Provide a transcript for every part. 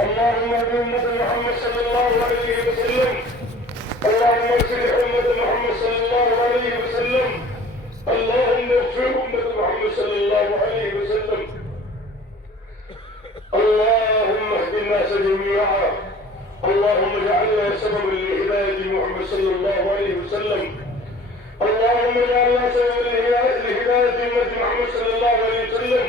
اللهم اهد أمة محمد صلى الله عليه وسلم. اللهم اغفر أمة محمد صلى الله عليه وسلم. اللهم اغفر أمة محمد صلى الله عليه وسلم. اللهم اهد الناس جميعا. اللهم اجعلنا سببا لهداية محمد صلى الله عليه وسلم. اللهم اجعلنا سببا لهداية أمة محمد صلى الله عليه وسلم.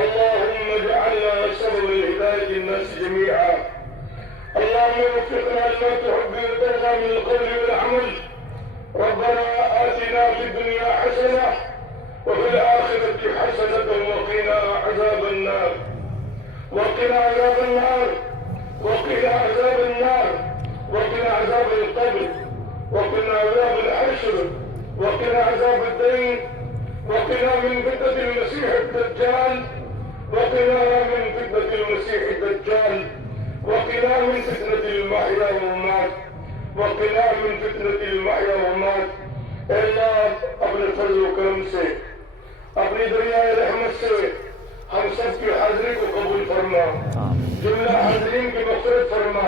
اللهم اجعلنا سببا لهداية الناس جميعا. اللهم وفقنا لما تحب وترضى من القول والعمل. ربنا آتنا في الدنيا حسنة وفي الآخرة حسنة وقنا عذاب النار. وقنا عذاب النار. وقنا عذاب النار. وقنا عذاب القبر. وقنا عذاب الحشر. وقنا عذاب الدين. وقنا من فتنة المسيح الدجال. وقنا من فتنة المسيح الدجال. وقنا من فتنة المحيا والممات. وقنا من فتنة المحيا والممات. اے اللہ اپنے فضل و کرم سے اپنی دریائے رحمت سے ہم سب کی حاضری کو قبول فرما. جملہ حاضرین کی مغفرت فرما.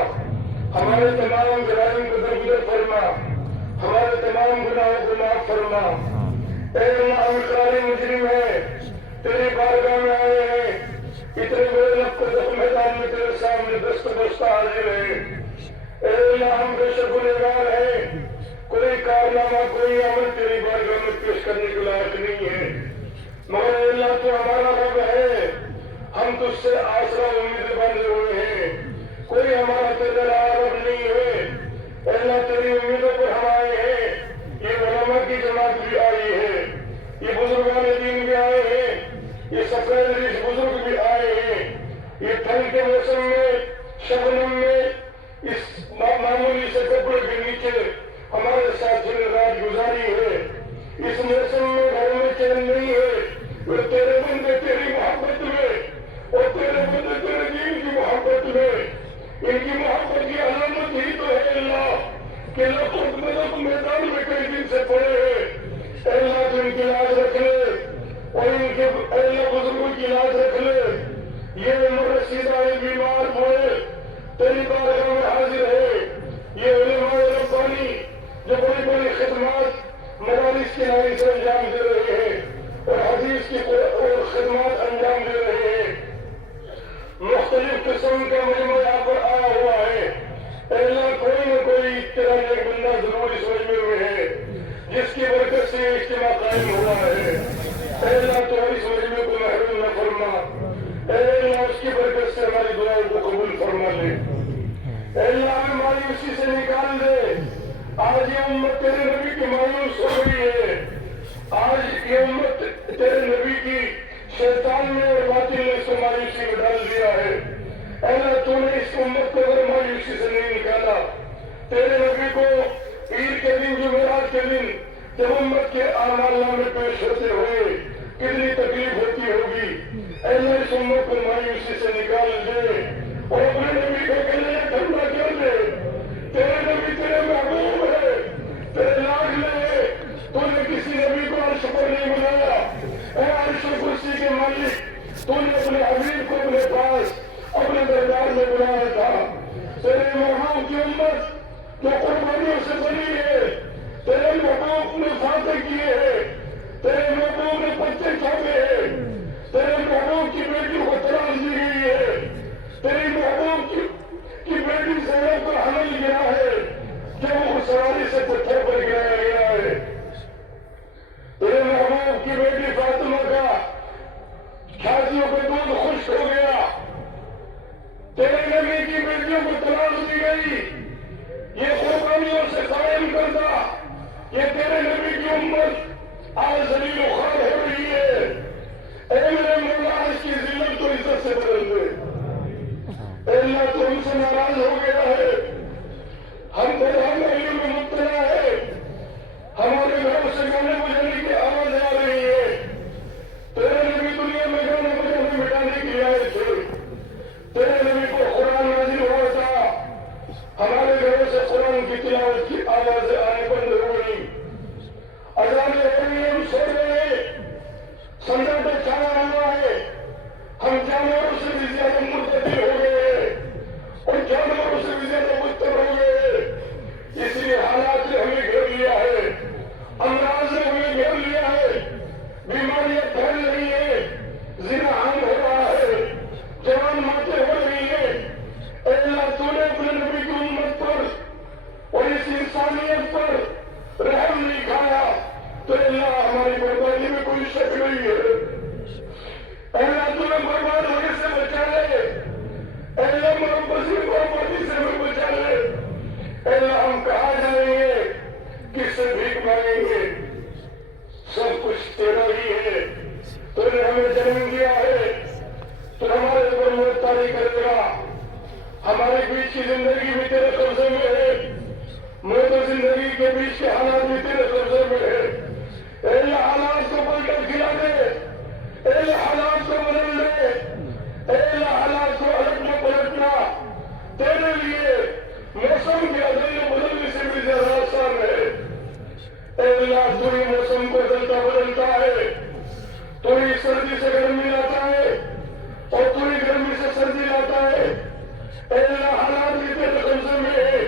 ہمارے تمام جرائم کو درگزر فرما. ہمارے تمام گناہوں کو معاف فرما. اے اللہ ہم اقرار مجرم ہیں، تیری بارگاہ میں آئے ہیں، اتنے بڑے لب کو زخم میدان میں تیرے سامنے دست بستہ حاضر ہیں. اے اللہ ہم بے شک گنہگار ہیں، کوئی کارنامہ کوئی عمل تیری بارگاہ میں پیش کرنے کے لائق نہیں ہے، مگر اے اللہ تو ہمارا رب ہے، ہم تجھ سے آسرا امید باندھے ہوئے ہیں، کوئی ہمارا تیرا رب نہیں ہے. اے اللہ تیری امیدوں پر ہم آئے ہیں. یہ علماء کی جماعت بھی آئی ہے، یہ بزرگان دین بھی آئے ہیں، یہ سفید ریش بزرگ بھی آئے ہیں. یہ ٹھنڈ کے موسم میں شبنم میں اس معمولی سے کپڑے کے نیچے ہمارے ساتھ جنہیں رات گزاری ہے. اس موسم میں گھر میں چین نہیں ہے. وہ تیرے بندے تیری محبت میں اور تیرے بندے تیرے دین کی محبت میں، ان کی محبت کی علامت ہی تو ہے اللہ کہ لوگ میدان میں کئی دن سے پڑے ہیں. اے اللہ تو ان کی لاج رکھ لے اور ان کے اے اللہ بزرگوں کی لاج رکھ لے. یہ مرشدہ بیمار ہوئے تیری بارگاہ میں حاضر ہے. یہ علماء ربانی جو بڑی بڑی خدمات مدارس کی ناری سے انجام دے رہے ہیں اور حدیث کی اور خدمات انجام دے رہے ہیں، مختلف قسم کا مجمع یہاں پر آیا ہوا ہے. اے اللہ کوئی نہ کوئی تیرا ایک بندہ ضرور اس مجمع میں ہے جس کی برکت سے یہ اجتماع قائم ہوا ہے. اے اللہ تو اس مجمع کو محروم نہ فرما. اے اللہ اس کی برکت سے ہماری دعاؤں کو قبول فرما لے. اے اللہ ہمیں مایوسی سے نکال دے. آج یہ امت تیرے نبی کی مایوس ہو گئی ہے. آج یہ امت تیرے نبی کی شیطان نے اور باطل نے اس کو مایوسی میں ڈال دیا ہے. اے اللہ تو نے اس امت کو اگر مایوسی سے نہیں نکالا، تیرے نبی کو عید کے دن جمعرات کے دن جب امت کے اعمال نامے پیش ہوتے ہوئے کتنی تکلیف ہوتی ہوگی. اے اللہ اس امت کو مایوسی سے نکال دے اور اپنے نبی کو کہنے ٹھنڈا کر دے. تیرے نبی تیرے محبوب ہے، تیرے لاڈلے ہے. تو نے کسی نبی کو عرش پر نہیں بلایا. اے عرش و کرسی کے مالک، تو نے اپنے حبیب کو اپنے پاس اپنے دربار میں بلایا تھا. تیرے محبوب کی امت جو قربانیوں سے بنی ہے، تیرے محبوب نے فاتح کیے ہیں، تیرے محبوب نے پتے چھاپے ہیں، تیرے محبوب کی بیٹی کو تلاش دی گئی ہے، تیری محبوب کی بیٹی زینب کا حمل گیا ہے جب وہ سواری سے پتھر پر گرایا گیا ہے. تیرے محبوب کی بیٹی فاطمہ کا کھانسیوں پہ دودھ خشک ہو گیا. تیرے نبی کی بیٹیوں کو تلاش دی گئی. یہ قربانیوں سے قائم کردہ یہ تیرے نبی کی امت آج ذلیل و خوار ہو رہی ہے. اے میرے مولا اس کی ذلت کو عزت سے بدل دے. اے اللہ تو ہم سے ناراض ہو گیا ہے. ہم بدہمائیوں میں مبتلا ہے. ہمارے گھروں سے گانے بجانے کی آواز آ رہی ہے. تیرے نبی دنیا میں گانے بجانے مٹانے کی آئے تھے. تیرے نبی کو قرآن نازل ہوا تھا. ہمارے گھروں سے قرآن کی تلاوت کی آوازیں آنے بند ہو گئی. اذان ہو رہی ہے، ہم سو رہے ہیں. سناٹا چھایا ہوا ہے. ہم جانوروں سے بھی زیادہ مرتبہ ہو گئے ہیں. اے اللہ تمہیں برباد ہونے سے بچا لے، اے اللہ مربوطی بربادی سے بھی بچا لے، اے اللہ ہم کہاں جائیں گے، کس سے بھیک مانگیں گے، سب کچھ تیرا ہی ہے، تو نے ہمیں جنم دیا ہے، تو ہمارے اوپر مرتبہ کرے گا، ہمارے بیچ کی زندگی بھی تیرے قبضے میں ہے، موت و زندگی کے بیچ کے حالات بھی تیرے قبضے میں ہے، اے اللہ حالات کو پلٹ کھلا دے، اے اللہ حالات کو بدل دے، اے اللہ حالات کو الٹنا پلٹنا تیرے لیے موسم کے ادل بدلنے سے بھی زیادہ آسان ہے، اے اللہ تو ہی موسم کو بدلتا بدلتا ہے، تو ہی سردی سے گرمی لاتا ہے اور تو ہی گرمی سے سردی لاتا ہے، اے اللہ حالات بھی تیرے قبضے میں ہے،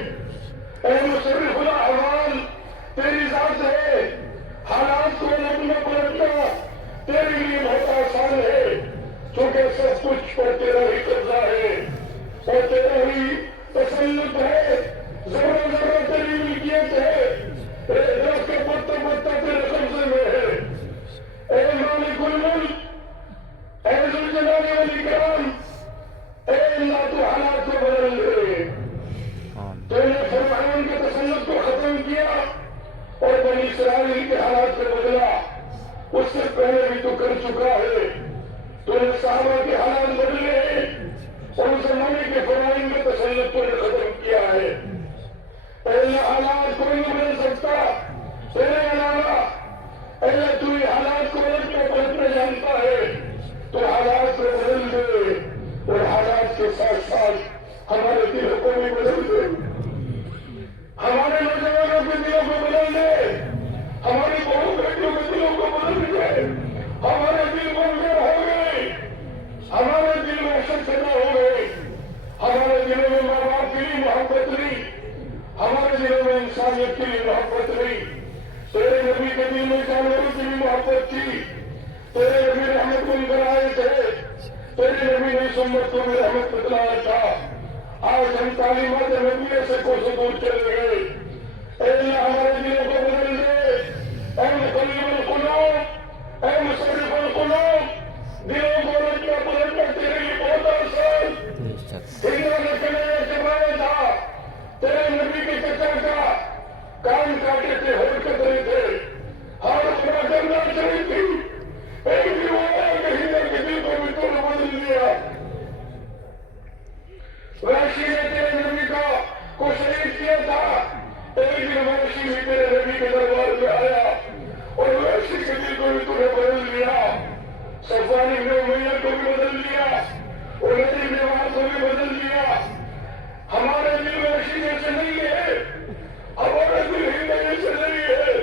اے مصرف الاحوال تیری ذات ہے، حالات کو الٹنا پلٹنا تیرے لیے بہت آسان ہے، کیونکہ سب کچھ پر تیرا ہی قبضہ ہے اور تیرا ہی تسلط ہے، ذرہ ذرہ تیری ملکیت ہے، درخت کا پتا پتا تیرے قبضے میں ہے، اے مالک الملک، اے ذوالجلال والاکرام، اے اللہ تو حالات کو بدل دے، تو نے فرعون کے تسلط کو ختم کیا اور بنی اسرائیل کے حالات کو بدلا، اس سے پہلے بھی تو کر چکا ہے، تو نے صحابہ کے حالات بدلے اور اس زمانے کے فرعون کے تسلط کو نے ختم کیا ہے، اے اللہ حالات کوئی نہیں بدل سکتا تیرے علاوہ، اے اللہ تو یہ حالات کو الٹنا پلٹنا جانتا ہے، تو حالات کو بدل دے اور حالات کے ساتھ ساتھ ہمارے دلوں کو بھی بدل دے، ہمارے نوجوانوں کے دلوں کو بدل دے، ہماری بہو بیٹیوں کے دلوں کو بدل دے، ہمارے دل بنجر ہو گئے، ہمارے دل وحشت پیدا ہو گئے، ہمارے دلوں میں ماں باپ کے لیے محبت نہیں، ہمارے دلوں میں انسانیت کے لیے محبت نہیں، تیرے نبی کے دل میں جانوروں کی بھی محبت تھی، تیرے نبی رحمت بن کر آئے تھے، تیرے نبی نے اس امت کو بھی رحمت بتلایا تھا، آج ہم تعلیمات نبی سے کوسوں دور چلے گئے، اے اللہ ہمارے دلوں کو بدل دے، اے مقلب القلوب، اے مصرف القلوب، دلوں کو الٹنا پلٹنا تیرے لیے بہت آسان، ہجرہ نے کلیجہ چبایا تھا، تیرے نبی کے چچا کا کان کاٹے تھے، ہر کترے تھے، ہر اپنا کرنا چاہی تھی، ایک بھی وہ ہے کہ ہجرہ کے دل کو بھی تو نے بدل دیا، وحشی نے تیرے نبی کو شہید کیا تھا، ایک دن وحشی بھی تیرے نبی کے دربار میں آیا اور وحشی کے دل کو بھی تو نے بدل دیا، صفوان بن امیہ کو بھی بدل دیا اور علی بن وہب کو بھی بدل دیا، ہمارے دل وحشی جیسے نہیں ہے، ہمارے دل ہندو جیسے نہیں ہے،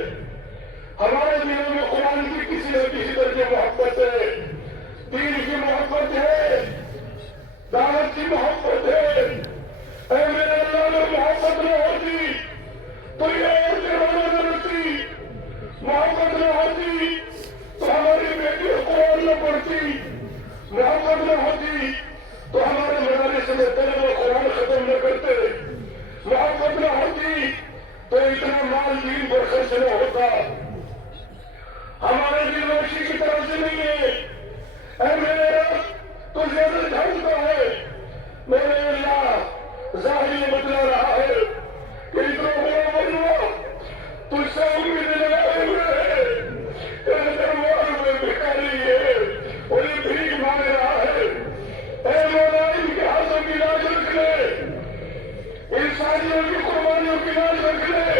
ہمارے دلوں میں قرآن کی کسی نہ کسی طرح کی محبت ہے، دین کی محبت ہے، دعوت کی محبت ہے، اے میرے اللہ نے محبت نہ ہوتی تو یہ عورتیں رونا نہ رہتی، محبت نہ ہوتی تو ہماری بیٹی قرآن نہ پڑھتی، محبت نہ ہوتی تو ہمارے مدارس میں طلبہ قرآن ختم نہ کرتے، محبت نہ ہوتی تو اتنا مال دین پر خرچ نہ ہوتا، ہمارے دل وحشی کی طرف سے نہیں ہے، اے میرے رب تو زیادہ جھانکتا ہے، میرے اللہ ظاہری بتلا رہا ہے کہ اتنا بڑا بنوا تجھ سے امید لگائے ہوئے ہے، تیرے دربار میں بھکاری ہے اور یہ بھیک مانگ رہا ہے، اے مولا ان کے ہاتھوں کی لاج رکھ لے، انسانیوں کی قربانیوں کی لاج رکھ لے،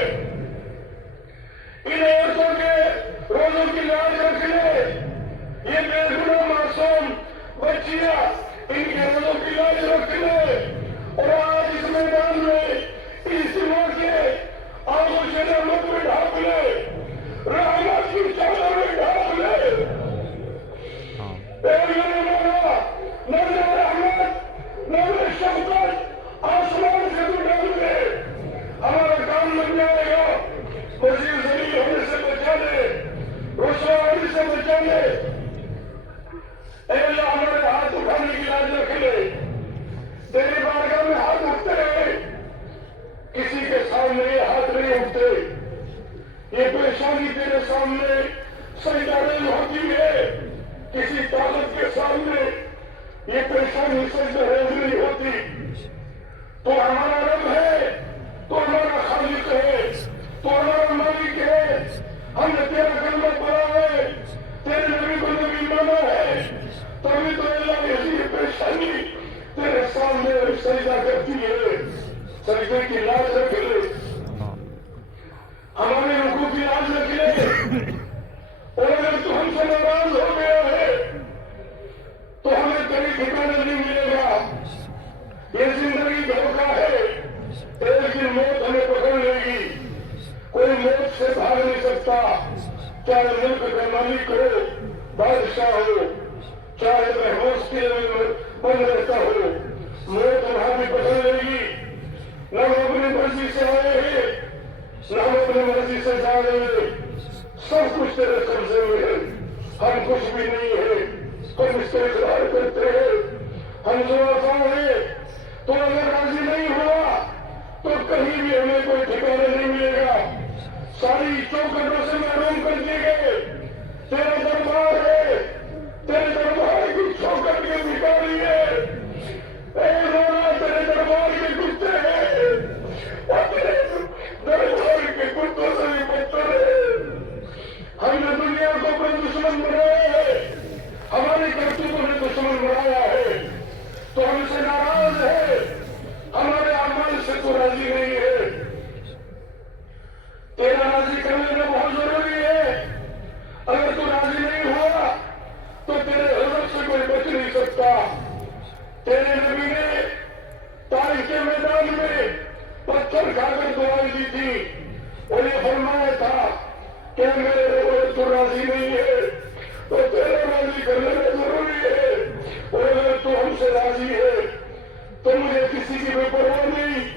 ان عورتوں کے روزوں کی لاج رکھ لے، یہ بے گناہ معصوم بچیاں ان کے روزوں کی لاج رکھ لے، اور آج اس میدان میں اجتماع کے آغوش رحمت میں ڈھانپ لے، رحمت کی چادر میں ڈھانپ لے، اے میرے مولا نظر رحمت نظر شفقت آسمان سے تو ڈال دے، ہمارا کام لگ جائے گا، مزید ذلیل ہونے سے بچا لے، رسوا ہونے سے بچا لے، اے اللہ ہمارے ہاتھ اٹھانے کی لاج رکھ لے، تیری بارگاہ میں ہاتھ اٹھتے رہے، کسی کے سامنے یہ ہاتھ نہیں اٹھتے، یہ پیشانی تیرے سامنے سجدہ نہیں ہوتی ہے، کسی طاقت کے سامنے یہ پریشانی سجدہ ریز نہیں ہوتی. تو ہمارا رب ہے، تو ہمارا خالق ہے، تو ہمارا مالک ہے. ہم نے تیرا کلمہ پڑھا ہے، تیرے نبی کو نبی مانا ہے، تبھی تو اللہ کی عظیم پریشانی تیرے سامنے سجدہ کرتی ہے. سجدے کی لاج رکھ لے، ہمارے رکوع کی لاج رکھ لے. اور اگر تو ہم سے ناراض ہو گیا ہے تو ہمیں کبھی ٹھکانا نہیں ملے گا. یہ زندگی دھوکہ ہے، ایک دن موت ہمیں پکڑ لے گی. کوئی موت سے بھاگ نہیں سکتا، چاہے ملک کا مالک ہو، بادشاہ ہو، چاہے محبوس کے بند رہتا ہو. موت وہاں بھی پکڑ لے گی. نہ ہم اپنی مرضی سے آئے ہیں، نہ ہم اپنی مرضی سے جا رہے ہیں. سب کچھ تیرے قبضے میں ہے. ہم کچھ بھی نہیں ہے، ہم اس کا اقرار کرتے ہیں. ہم ضعفاء ہیں. تو اگر راضی نہیں ہوا تو کہیں بھی ہمیں کوئی ٹھکانا نہیں ملے گا. ساری چوکھٹوں سے محروم کر دیے گئے. تیرا دربار ہے، تیرے دربار کی چوکھٹ کے بھکاری ہے. اے مولا تیرے دربار کے کتے ہیں، اور تیرے دربار کے کتوں سے بھی بدتر ہے. ہم نے دنیا کو اپنا دشمن بنایا ہے، ہماری کرتوتوں نے دشمن بنایا ہے. تو ہم سے ناراض ہے، ہمارے اعمال سے تو راضی نہیں ہے. تیرا راضی کر لینا بہت ضروری ہے. اگر تو راضی نہیں ہوا تو تیرے غضب سے کوئی بچ نہیں سکتا. تیرے نبی نے طائف کے میدان میں پتھر کھا کر دعائیں دی تھی اور یہ فرمایا تھا کہ میرے رب تو راضی نہیں ہے تو تیرا راضی کر لینا ضروری ہے. اور اگر تو ہم سے راضی ہے تو مجھے کسی کی بھی پرواہ نہیں،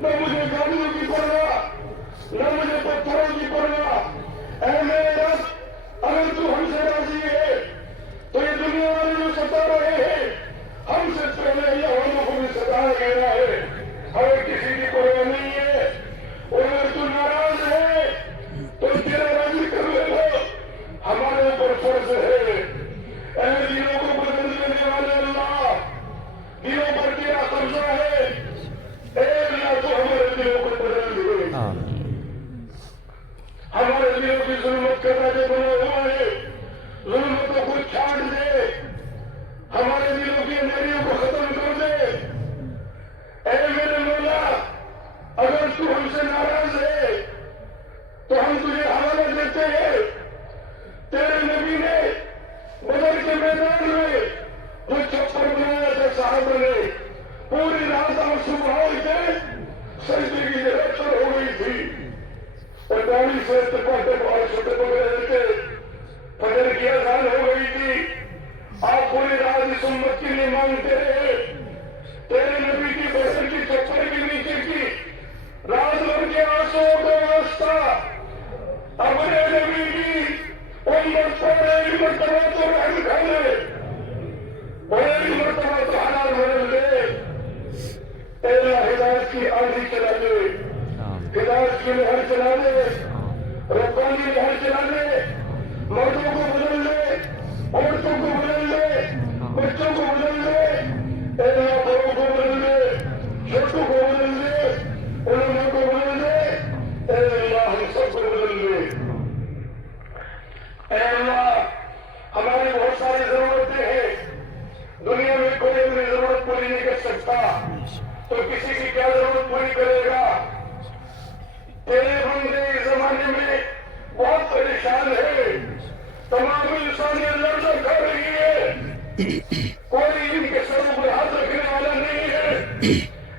نہ مجھے گاڑیوں کی پرواہ، نہ مجھے پتھروں کی پرواہ. اے میرے رب اگر تو ہم سے راضی ہے تو یہ دنیا والے جو ستا رہے ہیں ہم سے پہلے اللہ والوں کو بھی ستایا گیا ہے، ہمیں کسی کی پرواہ نہیں ہے. اور اگر تو ناراض ہے تو تیرا راضی کر لینا ہمارے اوپر فرض ہے. اے دلوں کو بدل دینے والے اللہ، دلوں پر تیرا قبضہ ہے. اے اللہ تو ہمارے دلوں کو بدل دے. ہمارے دلوں کی ظلمت کا راجہ بنا ہوا ہے، ظلمتوں کو چھاٹ دے، ہمارے دلوں کی اندھیریوں کو ختم کر دے. اے میرے مولا اگر تو ہم سے ناراض ہے تو ہم تجھے حوالہ دیتے ہیں. تیرے نبی نے بدر کے میدان میں جو چھپر بنایا تھا صحابہ نے، پوری رات اور صبح کے سجدے کی جگہ تر ہو گئی تھی اور داڑھی سے ٹپاٹے اور چھوٹے پکڑ رہے تھے. فجر کی اذان ہو گئی تھی. آپ پوری رات اس امت کے لیے مانگتے رہے. تیرے نبی کی بسر کی چھپر کے نیچے کی رات بھر کے آنسو کا واسطہ اپنے نبی کی امت پر ایک مرتبہ تو رحم کھا لے اور ایک مرتبہ تو حلال بدل دے. اے اللہ ہدایت کی آندھی چلا دے، ہدایت کی لہر چلا دے، ربانی لہر چلا دے. مردوں کو بدل دے، عورتوں کو بدل دے، بچوں کو بدل دے. اے اللہ بڑوں کو بدل دے، چھوٹوں کو بدل دے، علماء کو بدل دے. اے اللہ ہم سب کو بدل دے. اے اللہ ہماری بہت ساری ضرورتیں ہیں، دنیا میں کوئی اپنی ضرورت پوری نہیں کر سکتا تو کسی کی کیا ضرورت پوری کرے گا. تیرے بندے اس زمانے میں بہت پریشان ہے، تمام انسانیت لرزہ کر رہی ہے، کوئی ان کے سروں پر ہاتھ رکھنے والا نہیں ہے.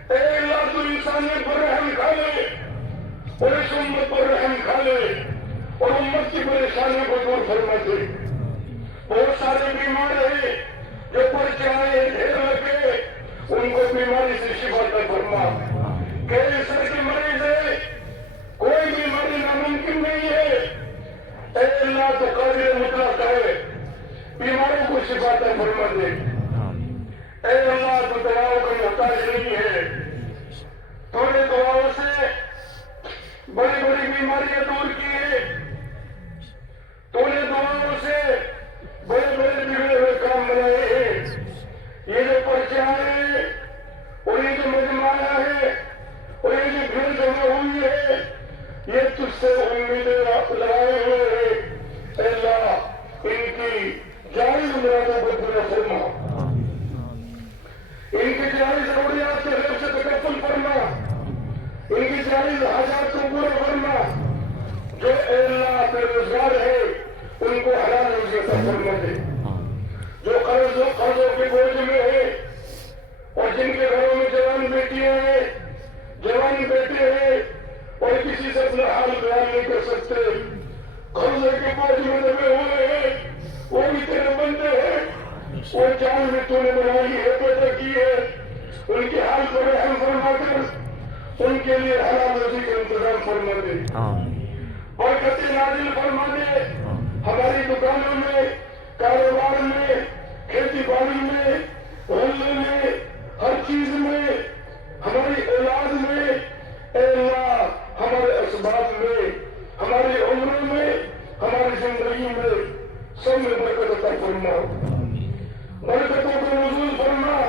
اے اللہ تو انسانیت پر رحم کھا لے اور اس امت پر رحم کھا لے اور امت کی پریشانیوں کو دور فرما دے. بہت سارے بیمار ہیں جو پرچے آئے ڈھیر لگے، ان کو بیماری سے شفا عطا فرما. کینسر کے مریض ہے، کوئی بیماری ناممکن نہیں ہے. اے اللہ تو قادر مطلق ہے، بیماروں کو شفا عطا فرما دے. اے اللہ تو دعاؤں کا محتاج نہیں ہے، تو نے دعاؤں سے بڑی بڑی بیماریاں دور کی ہے، تو نے دعاؤں سے بڑے بڑے بگڑے ہوئے کام بنائے ہیں. یہ جو پرچہ ہے اور یہ جو مجموعہ ہے اور یہ جو بھیڑ جمع ہوئی ہے یہ تجھ سے امیدیں لگائے ہوئے ہیں. اے اللہ ان کی جائز مرادوں کو پورا فرما, ان کی جائز ضروریات کے غیب سے تکفل فرما, ان کی جائز حاجات کو پورا فرما. جو اے اللہ بے روزگار ہے ان کو حلال روزی عطا فرما دے. جو قرضوں کے بوجھ میں ہے اور جن کے گھروں میں جوان بیٹیاں ہیں, جوان بیٹے ہیں اور کسی سے اپنا حال بیان نہیں کر سکتے, قرضے کے بوجھ میں دبے ہوئے ہیں, وہ بھی تیرے بندے ہیں. وہ جان میں تو نے بنائی ہے, پیدا کی ہے, ان کے حال کو رحم فرما کر ان کے لیے حلال روزی کا انتظام فرما دے. برکت نازل فرما دے ہماری دکانوں میں, کاروبار میں, کھیتی باڑی میں, غلے میں, ہر چیز میں, ہماری اولاد میں. اے اللہ ہمارے اسباب میں, ہماری عمروں میں, ہماری زندگی میں سب میں برکت عطا فرما. برکتوں کو نزول فرما,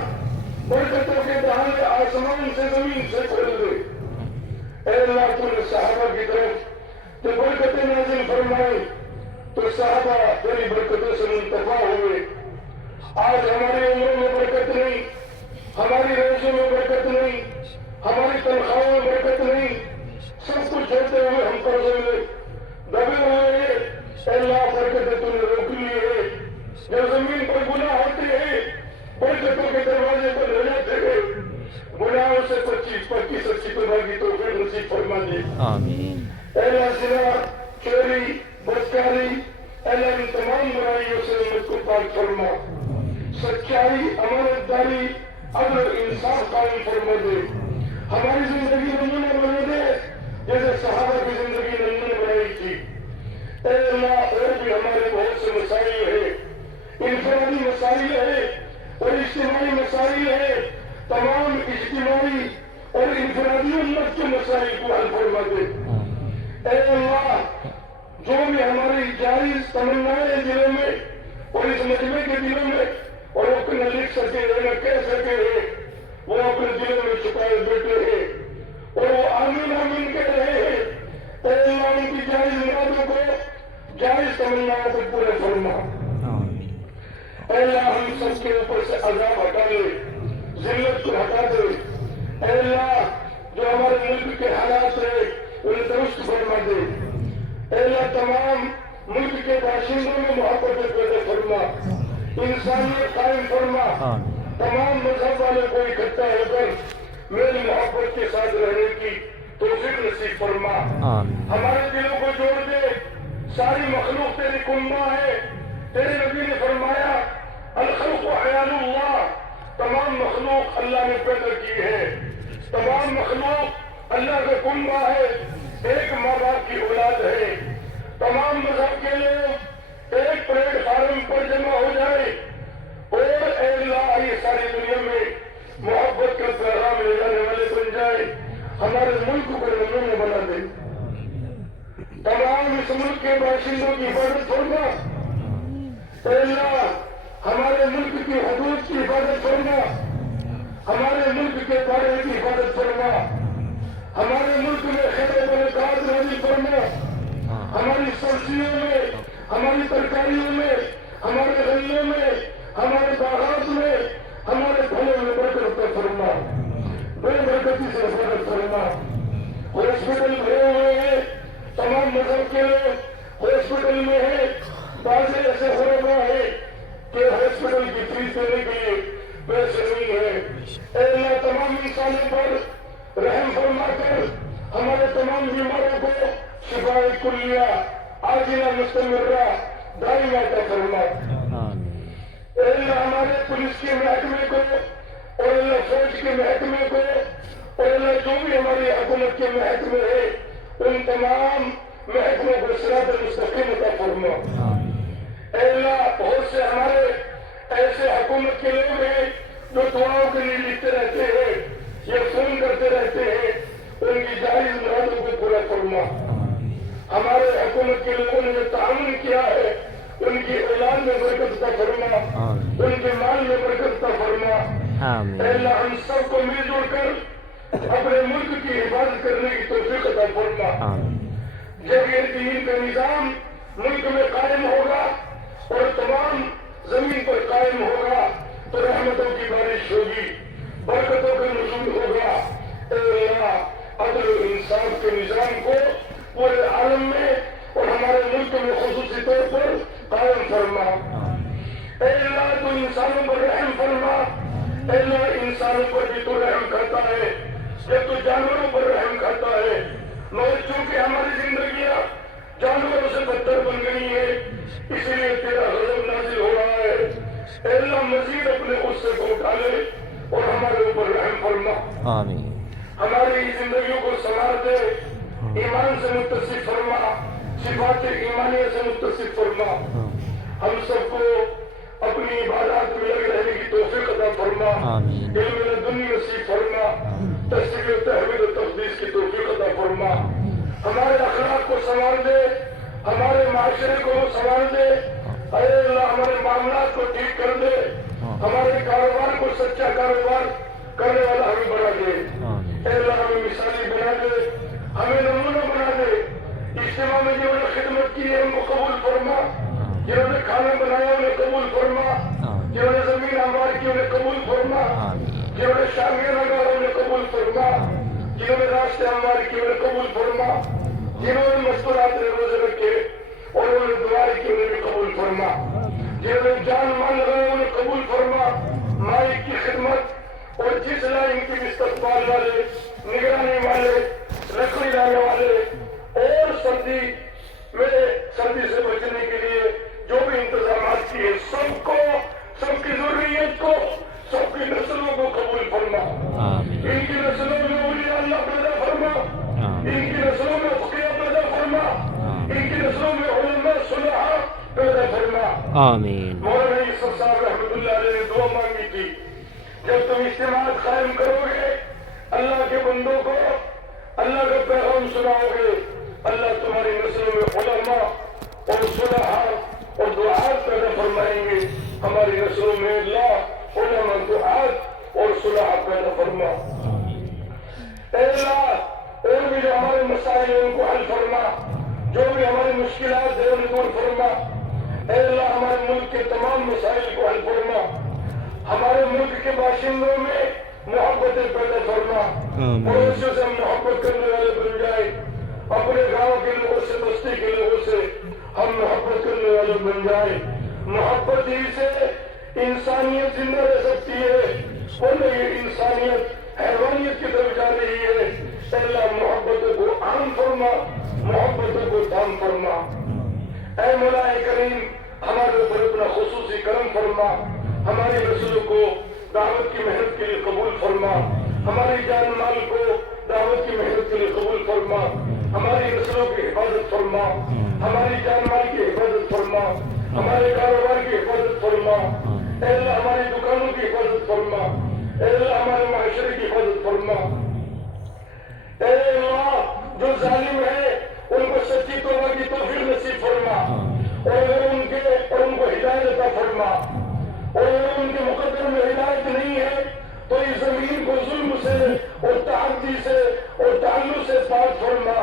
برکتوں کے دہانے آسمان سے زمین سے کھول دے. اے اللہ تو نے صحابہ کی طرف تو برکتیں نازل فرمائے تو صحابہ تیری برکتوں سے منتفع ہوئے. آج ہماری عمروں میں برکت نہیں, ہماری روزوں میں برکت نہیں, ہماری تنخواہوں میں برکت نہیں, سب کچھ ہوتے ہوئے ہم قرضوں میں دبے ہوئے ہیں. اے اللہ برکتیں تو نے روک لی ہے. جب زمین پر گناہ ہوتے ہیں برکتوں کے دروازے پر لے جاتے ہیں. گناہوں سے 25 اچھی توبہ کی توفیق نصیب فرما دے. آمین. اے اللہ زنا, چوری, بدکاری, اے اللہ ان تمام برائیوں سے امت کو پاک فرما. سچائی, امانت داری, عدل و انصاف قائم فرما دے. ہماری زندگی نمونہ بنا دے جیسے صحابہ کی زندگی نمونہ بنائی تھی. اے اللہ اور بھی ہمارے بہت سے مسائل ہیں, انفرادی مسائل ہیں اور اجتماعی مسائل ہیں. تمام اجتماعی اور انفرادی امت کے مسائل کو حل فرما دے. اے اللہ جو بھی ہماری جائز تمنائیں دلوں میں اور اس مجمع کے دلوں میں اور وہ نہ لکھ سکے نہ کہہ سکے وہ اپنے دلوں میں چھپائے بیٹھے ہیں اور وہ آمین آمین کہہ رہے ہیں. اے اللہ ان کی جائز مرادوں کو, جائز تمناؤں کو پورے فرما. اے اللہ ہم سب کے اوپر سے عذاب ہٹا دے, ذلت کو ہٹا دے. اے اللہ جو ہمارے ملک کے حالات ہیں انہیں درست فرما دے. اے اللہ تمام ملک کے باشندوں میں محبت پیدا فرما, انسانیت قائم فرما. تمام مذہب والے کو اکٹھا ہو کر میری محبت کے ساتھ رہنے کی توفیق نصیب فرما. ہمارے دلوں کو جوڑ دے. ساری مخلوق تیری کنبہ ہے. تیرے نبی نے فرمایا الخلق عیال اللہ, تمام مخلوق اللہ نے پیدا کی ہے. تمام مخلوق اللہ کا کنبہ ہے, ایک ماں باپ کی اولاد ہے. تمام مذہب کے لوگ ایک پلیٹ فارم پر جمع ہو جائے اور اے اللہ یہ ساری دنیا میں محبت کا پیغام لے جانے والے بن جائے. ہمارے ملک کو نمونہ بنا دے. تمام اس ملک کے باشندوں کی حفاظت فرما. اے اللہ ہمارے ملک کی حدود کی حفاظت فرما. ہمارے ملک کے دائرے کی حفاظت فرما. ہمارے ملک میں خیر و برکات نازل فرما. ہماری سبزیوں میں, ہماری ترکاریوں میں, ہمارے غلوں میں, ہمارے باغات میں, ہمارے پھلوں میں برکت عطا فرما. بے برکتی سے حفاظت فرما. ہاسپٹل بھرے ہوئے ہیں, تمام مذہب کے لوگ ہاسپٹل میں ہیں. بعض ایسے غربا ہے کہ ہاسپٹل کی فیس دینے کے لیے پیسے نہیں ہے. اے اللہ تمام انسانوں پر رحم فرما کر ہمارے تمام بیماروں کو شفاء کلیہ عاجلہ مستمرہ دائمہ عطا فرما. اے اللہ ہمارے پولیس کے محکمے کو اور اللہ فوج کے محکمے کو اور اللہ جو بھی ہماری حکومت کے محکمے ہے ان تمام محکموں کو صراط مستقیم عطا فرما. اے اللہ بہت سے ہمارے ایسے حکومت کے لوگ ہیں جو دعاؤں کے لیے لکھتے رہتے ہیں یا فون کرتے رہتے ہیں, ان کی جائز مرادوں کو پورا فرما. ہمارے حکومت کے لوگوں نے جو تعاون کیا ہے ان کی اولاد میں برکت عطا فرما، ان کے مال میں برکت عطا فرما۔ اے اللہ ہم سب کو مل جل کر اپنے ملک کی حفاظت کرنے کی توفیق عطا فرما۔ جب یہ دین کا نظام ملک میں قائم ہوگا اور تمام زمین پر قائم ہوگا تو رحمتوں کی بارش ہوگی، برکتوں کا نزول ہوگا۔ اے اللہ عدل و انصاف کے نظام کو پورے عالم میں اور ہمارے ملک میں خصوصی طور پر قائم فرما۔ اے اللہ تو انسانوں پر رحم فرما۔ اے اللہ انسانوں پر بھی تو رحم کرتا ہے جب تو جانوروں پر رحم کرتا ہے، مگر چونکہ ہماری زندگیاں جانوروں سے بدتر بن گئی ہے اس لیے تیرا غضب نازل ہو رہا ہے۔ اے اللہ مزید اپنے غصے کو اٹھا لے اور ہمارے اوپر رحم فرما۔ آمین۔ ہماری زندگیوں کو سنوار دے، ایمان سے متصف فرما، صفات ایمانیہ سے متصف فرما۔ ہم سب کو اپنی عبادات میں لگے رہنے کی توفیق عطا فرما، علم لدنی نصیب فرما، تسبیح و تحمید و تقدیس کی توفیق عطا فرما۔ ہمارے اخلاق کو سنوار دے، ہمارے معاشرے کو سنوار دے۔ اے اللہ ہمارے معاملات کو ٹھیک کر دے، ہمارے کاروبار کو سچا کاروبار کرنے والا ہمیں بنا دے۔ اے اللہ ہمیں مثالی بنا دے، ہمیں نمونہ بنا دے۔ اجتماع میں جنہوں نے خدمت کی ہے ان کو قبول فرما، جنہوں نے کھانا بنایا انہیں قبول فرما، جنہوں نے زمین ہموار کی انہیں قبول فرما، جنہوں نے شامیاں لگایا انہیں قبول فرما، جنہوں نے راستے ہموار کی انہیں قبول فرما، جنہوں نے مستورات روزے رکھے اور انہوں نے دعائیں کی انہیں بھی قبول فرما، جنہوں نے جان مال لگایا انہیں قبول فرما۔ مالک کی خدمت اور جس لائن کی استقبال والے، نگرانی والے، لکڑی لانے والے اور سردی سے بچنے کے لیے جو بھی انتظامات کیے سب کو، سب کی ضروریت کو، سب کی نسلوں کو قبول فرما۔ ان کی نسلوں میں اولیاء اللہ پیدا فرما، ان کی نسلوں میں فقیہ پیدا فرما، ان کی نسلوں میں علماء صلحاء پیدا فرما۔ آمین۔ مولانا یوسف صاحب رحمۃ اللہ علیہ نے دعا مانگی تھی، جب تم اجتماعات قائم کرو گے، اللہ کے بندوں کو اللہ کا پیغام سناؤ گے، اللہ تمہاری نسلوں میں علماء اور صلحاء اور دعات پیدا فرمائیں گے۔ ہماری نسلوں میں اللہ علماء، دعات اور صلحاء پیدا فرما۔ اے اللہ اور بھی جو ہمارے مسائل ہیں ان کو حل فرما، جو بھی ہماری مشکلات ہیں انہیں دور فرما۔ اے اللہ ہمارے ملک کے تمام مسائل کو حل فرما، ہمارے ملک کے باشندوں میں محبتیں پیدا فرما، پڑوسیوں سے ہم محبت کرنے والے بن جائیں، اپنے گاؤں کے لوگوں سے، بستی کے لوگوں سے ہم محبت کرنے والے بن جائیں۔ محبت ہی سے انسانیت زندہ رہ سکتی ہے، ورنہ یہ انسانیت حیوانیت کی طرف جا رہی ہے۔ اے اللہ محبتوں کو عام فرما، محبتوں کو تام فرما۔ اے مولا کریم ہمارے اوپر اپنا خصوصی کرم فرما، ہماری نسلوں کو دعوت کی محنت کے لیے قبول فرما، ہماری جان مال کو دعوت کی محنت کے لیے قبول فرما، ہماری نسلوں کی حفاظت فرما، ہماری جان مال کی حفاظت فرما، ہمارے کاروبار کی حفاظت فرما۔ اے اللہ ہماری دکانوں کی حفاظت فرما، اے اللہ ہمارے معاشرے کی حفاظت فرما۔ اے اللہ جو ظالم ہے ان کو سچی توبہ کی توفیق نصیب فرما، اور ان کو ہدایت عطا فرما، اور اگر ان کے مقدر میں ہدایت نہیں ہے تو اس زمین کو ظلم سے اور تعدی سے اور تعلق سے پاک فرما،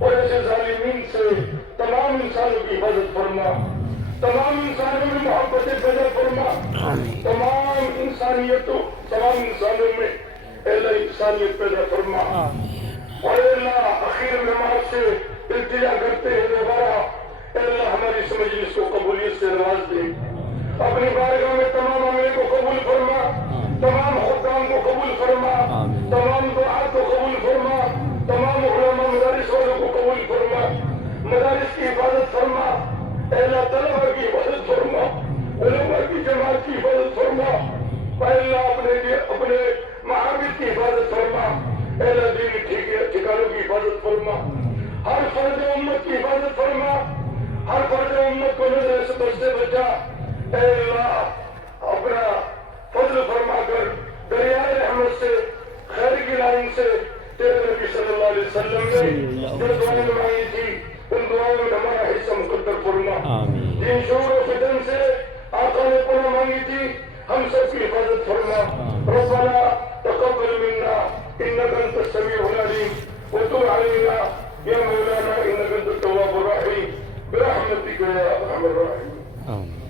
اور ایسے ظالمین سے تمام انسانوں کی حفاظت فرما، تمام انسانوں میں محبتیں پیدا فرما، تمام انسانوں میں اے اللہ انسانیت پیدا فرما۔ اور اے اللہ آخر میں آپ سے التجا کرتے ہیں دوبارہ، اے اللہ ہماری اس مجلس کو قبولیت سے نواز دے، اپنی بارگاہ میں تمام عملے کو قبول فرما، تمام خدام کو قبول فرما، تمام دعات کو قبول فرما، تمام علماء مدارس والوں کو قبول فرما، مدارس کی حفاظت فرما، اے اللہ طلبہ کی حفاظت فرما، علماء کی جماعت کی حفاظت فرما، اے اللہ اپنے معابد کی حفاظت فرما، اے اللہ دینی ٹھکانوں کی حفاظت فرما، ہر فرد امت کی حفاظت فرما، ہر فرد امت کو نظر سے بچ سے بچا۔ اے اللہ اپنا فضل فرما کر دریائے رحمت سے، خیر کی لائن سے تیرے نبی صلی اللہ علیہ وسلم نے جو دعائیں مانگی تھی ان دعاؤں میں ہمارا حصہ مقدر فرما۔ جن شور و فتن سے آقا نے پناہ مانگی تھی ہم سب کی حفاظت فرما. ربنا تقبل منا انك انت السميع العليم وتب علينا يا مولانا انك انت التواب الرحيم برحمتك يا ارحم الراحمين.